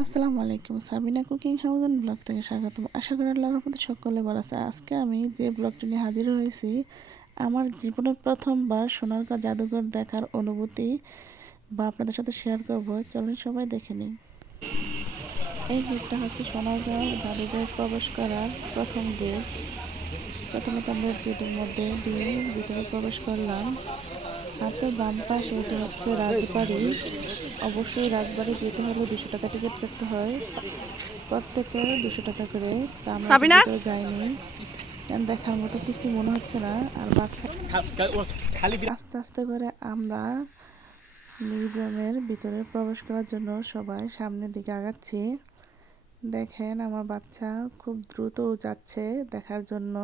আসসালামু আলাইকুম, Sabina cooking house and blog থেকে স্বাগতম। আশা করি আল্লাহর রহমতে সকলে ভালো আছে। আজকে আমি যে ব্লগটি নিয়ে হাজির হয়েছি, আমার জীবনের প্রথমবার সোনারগাঁ জাদুঘর দেখার অনুভূতি বা আপনাদের সাথে শেয়ার করব। চলুন সবাই দেখে নিই। এই গেটটা হচ্ছে সোনারগাঁ জাদুঘর প্রবেশ করার প্রথম গেট। প্রথমে তো আমরা গেটের মধ্যে দিয়ে ভিতরে প্রবেশ করলাম। হাতের বাম পাশে এটি হচ্ছে রাজবাড়ি। অবশ্যই রাজবাড়ি যেতে হলে 200 টাকা টিকিট কাটতে হয়, প্রত্যেকের 200 টাকা করে। তা আমরা এটার সাবিনা ভিতরে যাইনি, কারণ দেখার মতো কিছু মনে হচ্ছে না। আর বাচ্চা আস্তে আস্তে করে আমরা মিউজিয়ামের ভিতরে প্রবেশ করার জন্য সবাই সামনের দিকে আগাচ্ছি। দেখেন আমার বাচ্চা খুব দ্রুত যাচ্ছে দেখার জন্য।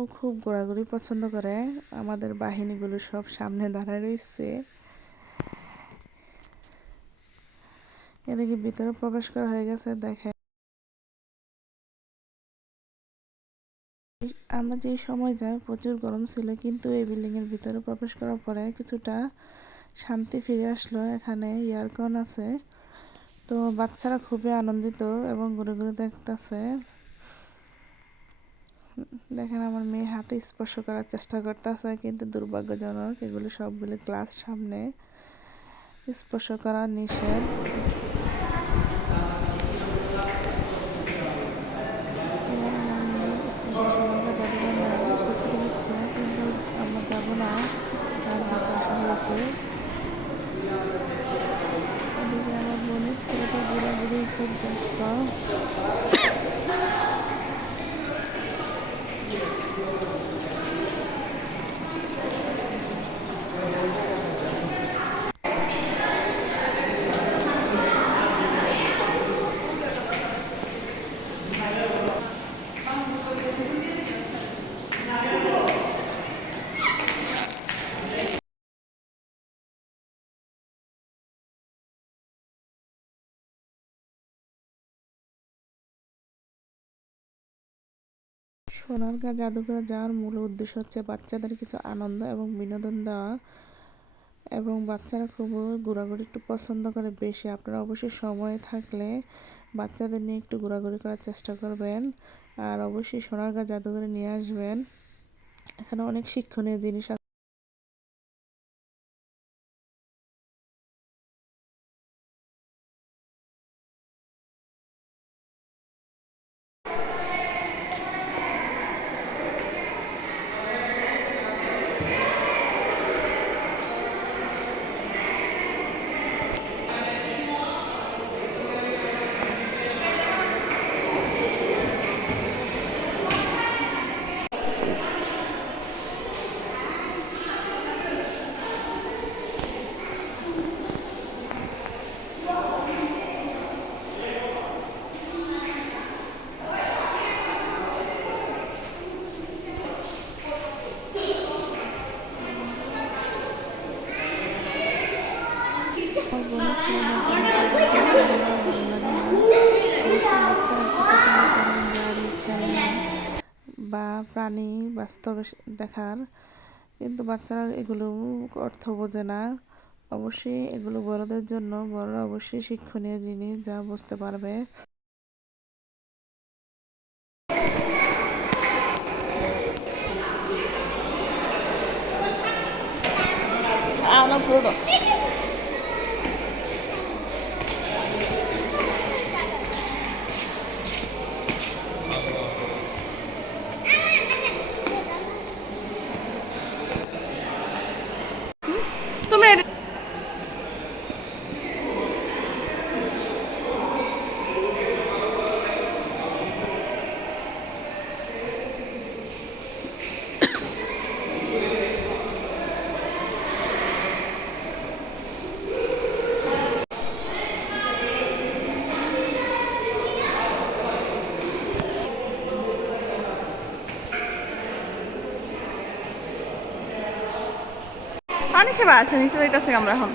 ও খুব ঘোরাঘুরি পছন্দ করে। আমাদের বাহিনীগুলো সব সামনে দাঁড়ায় রয়েছে। এদিকে ভিতরে প্রবেশ করা হয়ে গেছে। দেখেন আমরা যে সময় যাই প্রচুর গরম ছিল, কিন্তু এই বিল্ডিং এর ভিতরে প্রবেশ করার পরে কিছুটা শান্তি ফিরে আসলো। এখানে এয়ারকন আছে, তো বাচ্চারা খুবই আনন্দিত এবং ঘুরে ঘুরে দেখতেছে। দেখেন আমার মেয়ে হাতে স্পর্শ করার চেষ্টা করতেছে, কিন্তু দুর্ভাগ্যজনক এগুলো সবগুলো গ্লাস, সামনে স্পর্শ করা নিষেধ। এবার আমার মেয়ে সোনারগাঁ জাদুঘর নেওয়ার প্রস্তুতি নিচ্ছে, কিন্তু আমরা যাবো না, তার দিকে আসা হয়েছে। এদিকে আমার বোনের ছেলেটা ঘোরাঘুরি খুব ব্যস্ত। সোনারগাঁ জাদুঘরে যাওয়ার মূল উদ্দেশ্য হচ্ছে বাচ্চাদের কিছু আনন্দ এবং বিনোদন দেওয়া, এবং বাচ্চারা খুব ঘোরাঘুরি একটু পছন্দ করে বেশি। আপনারা অবশ্যই সময় থাকলে বাচ্চাদের নিয়ে একটু ঘোরাঘুরি করার চেষ্টা করবেন, আর অবশ্যই সোনারগাঁ জাদুঘরে নিয়ে আসবেন। এখানে অনেক শিক্ষণীয় জিনিস আছে। আমার বোনের ছেলেমেয়েকে দেখে বাচ্চার খেলাধুলা ভালো লাগে না। অবশ্যই বাচ্চারা একটু পছন্দ করেন গাড়ি, খেলনা বা প্রাণী বাস্তবে দেখার, কিন্তু বাচ্চারা এগুলো অর্থ বোঝে না। অবশ্যই এগুলো বড়দের জন্য, বড়রা অবশ্যই শিক্ষণীয় জিনিস যা বুঝতে পারবে। no puedo. পানি খেবা আছে নিচে যাইতেছে আমরা এখন।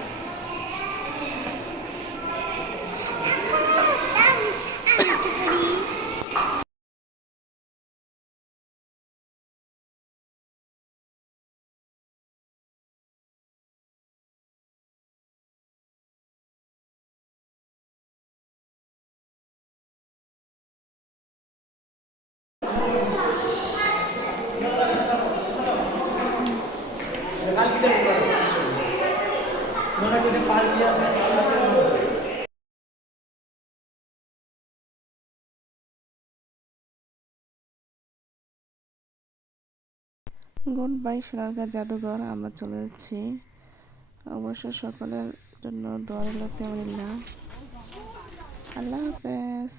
গুড বাই সোনারগাঁ জাদুঘর। আমরা চলে যাচ্ছি। অবশ্য সকলের জন্য দোয়া রইল, ফ্যামিলির না। আল্লাহ হাফেজ।